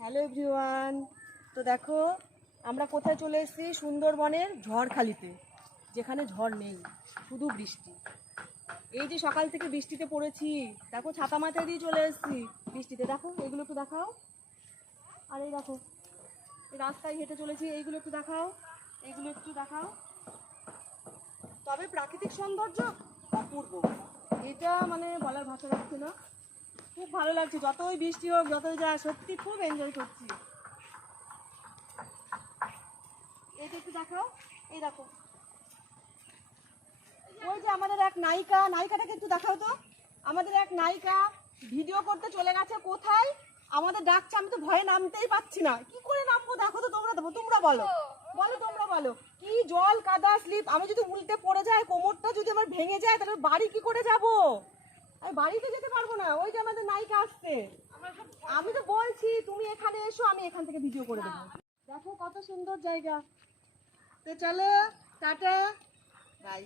Hello everyone. তো দেখো আমরা কোথায় চলে এসেছি, সুন্দরবনের ঝড়খালিতে, যেখানে ঝড় নেই, শুধু বৃষ্টি। এই যে সকাল থেকে বৃষ্টিতে পড়েছি, দেখো ছাতা মাথায় দিয়ে চলে এসেছি বৃষ্টিতে। দেখো এগুলো একটু দেখাও, আর এই দেখো এই রাস্তায় হেঁটে চলেছি, এইগুলো একটু দেখাও, এইগুলো একটু দেখাও। তবে প্রাকৃতিক সৌন্দর্য অপূর্ব, এটা মানে বলার ভাষা রাখছে না। খুব ভালো লাগছে, যতই বৃষ্টি হোক যতই যা, সত্যি খুব এনজয় করছি। এটা একটু দেখাও, এই দেখো ওই যে আমাদের এক নায়িকা, নায়িকাটাকে একটু দেখাও তো। আমাদের এক নায়িকা ভিডিও করতে চলে গেছে কোথায়, আমাদের ডাকছে, আমি তো ভয়ে নামতেই পাচ্ছি না। কি করে নামবো দেখো তো, তোমরা তোমরা বলো বলো তোমরা বলো। কি জল কাদা স্লিপ, আমি যদি উল্টে পড়ে যাই, কোমরটা যদি আমার ভেঙে যায়, তাহলে বাড়ি কি করে যাব? আমি বাড়িতে যেতে পারবো না। ওই যে আমাদের নায়িকা আসছে, আমি তো বলছি তুমি এখানে এসো, আমি এখান থেকে ভিডিও করে দেবো। দেখো কত সুন্দর জায়গা। তো চলো, টাটা, বাই।